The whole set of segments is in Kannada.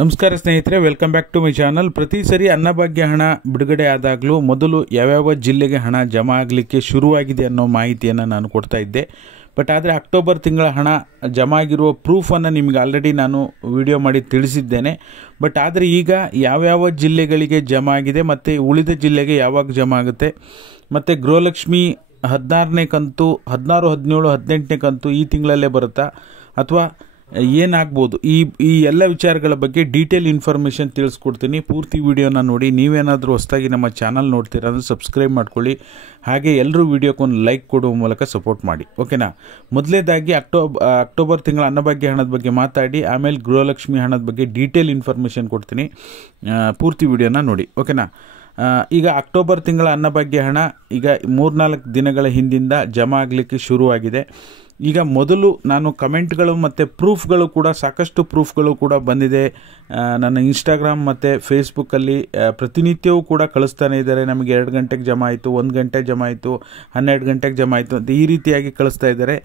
ನಮಸ್ಕಾರ ಸ್ನೇಹಿತರೆ, welcome back to my channel. ಪ್ರತಿ ಸರಿ ಅನ್ನಭಾಗ್ಯ ಹಣ ಬಿಡುಗಡೆ ಆದಾಗಲೂ ಮೊದಲು ಯಾವ್ಯಾವ ಜಿಲ್ಲೆಗೆ ಹಣ ಜಮಾ ಆಗಲಿಕ್ಕೆ ಶುರುವಾಗಿದೆ ಅನ್ನೋ ಮಾಹಿತಿಯನ್ನು ನಾನು ಕೊಡ್ತಾ ಇದ್ದೆ. ಬಟ್ ಆದರೆ ಅಕ್ಟೋಬರ್ ತಿಂಗಳ ಹಣ ಜಮಾ ಆಗಿರುವ ಪ್ರೂಫನ್ನು ನಿಮಗೆ ಆಲ್ರೆಡಿ ನಾನು ವಿಡಿಯೋ ಮಾಡಿ ತಿಳಿಸಿದ್ದೇನೆ. ಬಟ್ ಆದರೆ ಈಗ ಯಾವ್ಯಾವ ಜಿಲ್ಲೆಗಳಿಗೆ ಜಮಾ ಆಗಿದೆ ಮತ್ತು ಉಳಿದ ಜಿಲ್ಲೆಗೆ ಯಾವಾಗ ಜಮಾ ಆಗುತ್ತೆ, ಮತ್ತು ಗೃಹಲಕ್ಷ್ಮಿ 16ನೇ ಕಂತು, 16, 17, 18ನೇ ಕಂತು ಈ ತಿಂಗಳಲ್ಲೇ ಬರುತ್ತಾ ಅಥವಾ ಏನಾಗ್ಬೋದು, ಈ ಎಲ್ಲ ವಿಚಾರಗಳ ಬಗ್ಗೆ ಡೀಟೇಲ್ ಇನ್ಫಾರ್ಮೇಷನ್ ತಿಳಿಸ್ಕೊಡ್ತೀನಿ. ಪೂರ್ತಿ ವಿಡಿಯೋನ ನೋಡಿ. ನೀವೇನಾದರೂ ಹೊಸದಾಗಿ ನಮ್ಮ ಚಾನಲ್ ನೋಡ್ತೀರಾ ಅಂದರೆ ಸಬ್ಸ್ಕ್ರೈಬ್ ಮಾಡ್ಕೊಳ್ಳಿ. ಹಾಗೆ ಎಲ್ಲರೂ ವಿಡಿಯೋಕ್ಕೊಂದು ಲೈಕ್ ಕೊಡುವ ಮೂಲಕ ಸಪೋರ್ಟ್ ಮಾಡಿ, ಓಕೆನಾ. ಮೊದಲನೇದಾಗಿ ಅಕ್ಟೋಬರ್ ತಿಂಗಳ ಅನ್ನಭಾಗ್ಯ ಹಣದ ಬಗ್ಗೆ ಮಾತಾಡಿ, ಆಮೇಲೆ ಗೃಹಲಕ್ಷ್ಮಿ ಹಣದ ಬಗ್ಗೆ ಡೀಟೇಲ್ ಇನ್ಫಾರ್ಮೇಷನ್ ಕೊಡ್ತೀನಿ. ಪೂರ್ತಿ ವಿಡಿಯೋನ ನೋಡಿ, ಓಕೆನಾ. ಈಗ ಅಕ್ಟೋಬರ್ ತಿಂಗಳ ಅನ್ನಭಾಗ್ಯ ಹಣ ಈಗ 3-4 ದಿನಗಳ ಹಿಂದಿಂದ ಜಮಾ ಆಗಲಿಕ್ಕೆ ಶುರುವಾಗಿದೆ. ಈಗ ಮೊದಲು ನಾನು ಕಮೆಂಟ್ಗಳು ಮತ್ತು ಪ್ರೂಫ್ಗಳು ಕೂಡ, ಸಾಕಷ್ಟು ಪ್ರೂಫ್ಗಳು ಕೂಡ ಬಂದಿದೆ. ನನ್ನ ಇನ್ಸ್ಟಾಗ್ರಾಮ್ ಮತ್ತು ಫೇಸ್ಬುಕ್ಕಲ್ಲಿ ಪ್ರತಿನಿತ್ಯವೂ ಕೂಡ ಕಳಿಸ್ತಾನೆ ಇದ್ದಾರೆ. ನಮಗೆ 2 ಗಂಟೆಗೆ ಜಮಾ ಆಯಿತು, 1 ಗಂಟೆ ಜಮಾ ಆಯಿತು, 12 ಗಂಟೆಗೆ ಜಮಾ ಆಯಿತು ಅಂತ ಈ ರೀತಿಯಾಗಿ ಕಳಿಸ್ತಾ ಇದ್ದಾರೆ.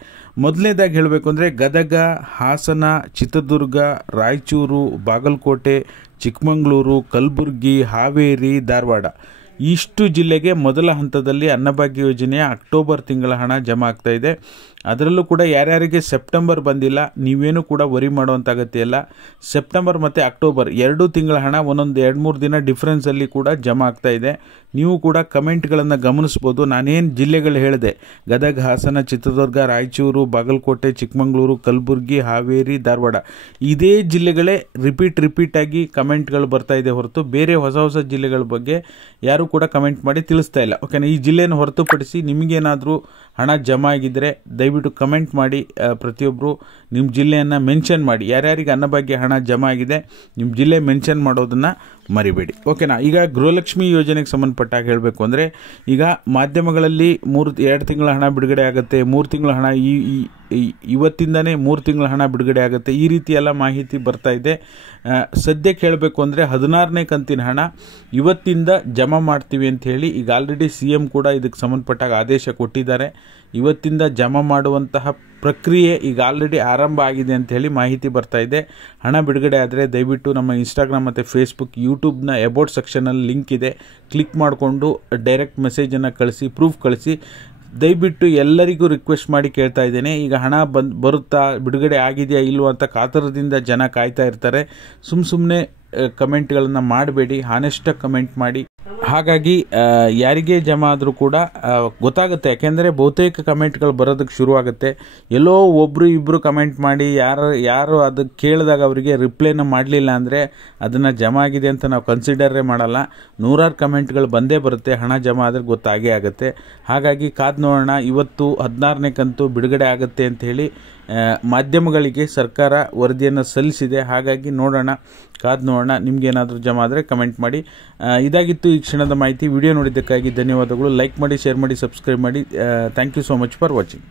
ಮೊದಲನೇದಾಗಿ ಹೇಳಬೇಕು ಅಂದರೆ ಗದಗ, ಹಾಸನ, ಚಿತ್ರದುರ್ಗ, ರಾಯಚೂರು, ಬಾಗಲಕೋಟೆ, ಚಿಕ್ಕಮಗಳೂರು, ಕಲಬುರಗಿ, ಹಾವೇರಿ, ಧಾರವಾಡ ಇಷ್ಟು ಜಿಲ್ಲೆಗೆ ಮೊದಲ ಹಂತದಲ್ಲಿ ಅನ್ನಭಾಗ್ಯ ಯೋಜನೆಯ ಅಕ್ಟೋಬರ್ ತಿಂಗಳ ಹಣ ಜಮಾ ಆಗ್ತಾ ಇದೆ. ಅದರಲ್ಲೂ ಕೂಡ ಯಾರ್ಯಾರಿಗೆ ಸೆಪ್ಟೆಂಬರ್ ಬಂದಿಲ್ಲ, ನೀವೇನು ಕೂಡ ವರಿ ಮಾಡುವಂಥ ಅಗತ್ಯ ಇಲ್ಲ. ಸೆಪ್ಟೆಂಬರ್ ಮತ್ತು ಅಕ್ಟೋಬರ್ 2 ತಿಂಗಳ ಹಣ ಒಂದೊಂದು 2-3 ದಿನ ಡಿಫ್ರೆನ್ಸಲ್ಲಿ ಕೂಡ ಜಮಾ ಆಗ್ತಾ ಇದೆ. ನೀವು ಕೂಡ ಕಮೆಂಟ್ಗಳನ್ನು ಗಮನಿಸ್ಬೋದು. ನಾನೇನು ಜಿಲ್ಲೆಗಳು ಹೇಳಿದೆ, ಗದಗ, ಹಾಸನ, ಚಿತ್ರದುರ್ಗ, ರಾಯಚೂರು, ಬಾಗಲಕೋಟೆ, ಚಿಕ್ಕಮಗಳೂರು, ಕಲಬುರಗಿ, ಹಾವೇರಿ, ಧಾರವಾಡ ಇದೇ ಜಿಲ್ಲೆಗಳೇ ರಿಪೀಟಾಗಿ ಕಮೆಂಟ್ಗಳು ಬರ್ತಾ ಇದೆ ಹೊರತು ಬೇರೆ ಹೊಸ ಜಿಲ್ಲೆಗಳ ಬಗ್ಗೆ ಯಾರೂ ಕೂಡ ಕಮೆಂಟ್ ಮಾಡಿ ತಿಳಿಸ್ತಾ ಇಲ್ಲ, ಓಕೆನಾ. ಈ ಜಿಲ್ಲೆಯನ್ನು ಹೊರತುಪಡಿಸಿ ನಿಮಗೇನಾದರೂ ಹಣ ಜಮಾ ಆಗಿದ್ದರೆ ದಯವಿಟ್ಟು ಕಮೆಂಟ್ ಮಾಡಿ. ಪ್ರತಿಯೊಬ್ಬರು ನಿಮ್ಮ ಜಿಲ್ಲೆಯನ್ನು ಮೆನ್ಷನ್ ಮಾಡಿ. ಯಾರ್ಯಾರಿಗೆ ಅನ್ನಭಾಗ್ಯ ಹಣ ಜಮಾ ಆಗಿದೆ ನಿಮ್ಮ ಜಿಲ್ಲೆ ಮೆನ್ಷನ್ ಮಾಡೋದನ್ನು ಮರಿಬೇಡಿ, ಓಕೆನಾ. ಈಗ ಗೃಹಲಕ್ಷ್ಮಿ ಯೋಜನೆಗೆ ಸಂಬಂಧಪಟ್ಟಾಗ ಹೇಳಬೇಕು ಅಂದರೆ ಈಗ ಮಾಧ್ಯಮಗಳಲ್ಲಿ 2 ತಿಂಗಳ ಹಣ ಬಿಡುಗಡೆ ಆಗುತ್ತೆ, 3 ತಿಂಗಳ ಹಣ ಇವತ್ತಿಂದನೇ 3 ತಿಂಗಳ ಹಣ ಬಿಡುಗಡೆ ಆಗುತ್ತೆ, ಈ ರೀತಿ ಎಲ್ಲ ಮಾಹಿತಿ ಬರ್ತಾ ಇದೆ. ಸದ್ಯಕ್ಕೆ ಹೇಳಬೇಕು ಅಂದರೆ 16ನೇ ಕಂತಿನ ಹಣ ಇವತ್ತಿಂದ ಜಮಾ ಮಾಡ್ತೀವಿ ಅಂತ ಹೇಳಿ ಈಗ ಆಲ್ರೆಡಿ CM ಕೂಡ ಇದಕ್ಕೆ ಸಂಬಂಧಪಟ್ಟಾಗ ಆದೇಶ ಕೊಟ್ಟಿದ್ದಾರೆ. ಇವತ್ತಿಂದ ಜಮಾ ಮಾಡುವಂತಹ ಪ್ರಕ್ರಿಯೆ ಈಗ ಆಲ್ರೆಡಿ ಆರಂಭ ಆಗಿದೆ ಅಂತ ಹೇಳಿ ಮಾಹಿತಿ ಬರ್ತಾ ಇದೆ. ಹಣ ಬಿಡುಗಡೆ ಆದರೆ ದಯವಿಟ್ಟು ನಮ್ಮ ಇನ್ಸ್ಟಾಗ್ರಾಮ್ ಮತ್ತು ಫೇಸ್ಬುಕ್, ಯೂಟ್ಯೂಬ್ನ ಅಬೌಟ್ ಸೆಕ್ಷನಲ್ಲಿ ಲಿಂಕ್ ಇದೆ, ಕ್ಲಿಕ್ ಮಾಡಿಕೊಂಡು ಡೈರೆಕ್ಟ್ ಮೆಸೇಜನ್ನು ಕಳಿಸಿ, ಪ್ರೂಫ್ ಕಳಿಸಿ. ದಯವಿಟ್ಟು ಎಲ್ಲರಿಗೂ ರಿಕ್ವೆಸ್ಟ್ ಮಾಡಿ ಕೇಳ್ತಾ ಇದ್ದೇನೆ. ಈಗ ಹಣ ಬರುತ್ತಾ, ಬಿಡುಗಡೆ ಆಗಿದೆಯಾ ಇಲ್ವೋ ಅಂತ ಕಾತರದಿಂದ ಜನ ಕಾಯ್ತಾ ಇರ್ತಾರೆ. ಸುಮ್ಮನೆ ಕಮೆಂಟ್ಗಳನ್ನು ಮಾಡಬೇಡಿ, ಹಾನೆಸ್ಟಾಗಿ ಕಮೆಂಟ್ ಮಾಡಿ. ಹಾಗಾಗಿ ಯಾರಿಗೆ ಜಮಾ ಆದರೂ ಕೂಡ ಗೊತ್ತಾಗುತ್ತೆ, ಯಾಕೆಂದರೆ ಬಹುತೇಕ ಕಮೆಂಟ್ಗಳು ಬರೋದಕ್ಕೆ ಶುರುವಾಗುತ್ತೆ. ಎಲ್ಲೋ ಒಬ್ಬರು ಇಬ್ಬರು ಕಮೆಂಟ್ ಮಾಡಿ ಯಾರು ಅದಕ್ಕೆ ಕೇಳಿದಾಗ ಅವರಿಗೆ ರಿಪ್ಲೈನ ಮಾಡಲಿಲ್ಲ ಅಂದರೆ ಅದನ್ನು ಜಮಾ ಆಗಿದೆ ಅಂತ ನಾವು ಕನ್ಸಿಡರೇ ಮಾಡಲ್ಲ. 100 ಕಮೆಂಟ್ಗಳು ಬಂದೇ ಬರುತ್ತೆ, ಹಣ ಜಮಾ ಆದರೆ ಗೊತ್ತಾಗೇ ಆಗುತ್ತೆ. ಹಾಗಾಗಿ ಕಾದು ನೋಡೋಣ. ಇವತ್ತು 16ನೇ ಕಂತು ಬಿಡುಗಡೆ ಆಗುತ್ತೆ ಅಂತ ಹೇಳಿ ಮಾಧ್ಯಮಗಳಿಗೆ ಸರ್ಕಾರ ವರದಿಯನ್ನು ಸಲ್ಲಿಸಿದೆ. ಹಾಗಾಗಿ ನೋಡೋಣ, ಕಾದು ನೋಡೋಣ. ನಿಮ್ಗೇನಾದರೂ ಜಮಾ ಆದರೆ ಕಮೆಂಟ್ ಮಾಡಿ. ಇದಾಗಿತ್ತು ಈ ಕ್ಷಣದ ಮಾಹಿತಿ. ವಿಡಿಯೋ ನೋಡಿದ್ದಕ್ಕಾಗಿ ಧನ್ಯವಾದಗಳು. ಲೈಕ್ ಮಾಡಿ, ಶೇರ್ ಮಾಡಿ, ಸಬ್ಸ್ಕ್ರೈಬ್ ಮಾಡಿ. Thank you so much for watching.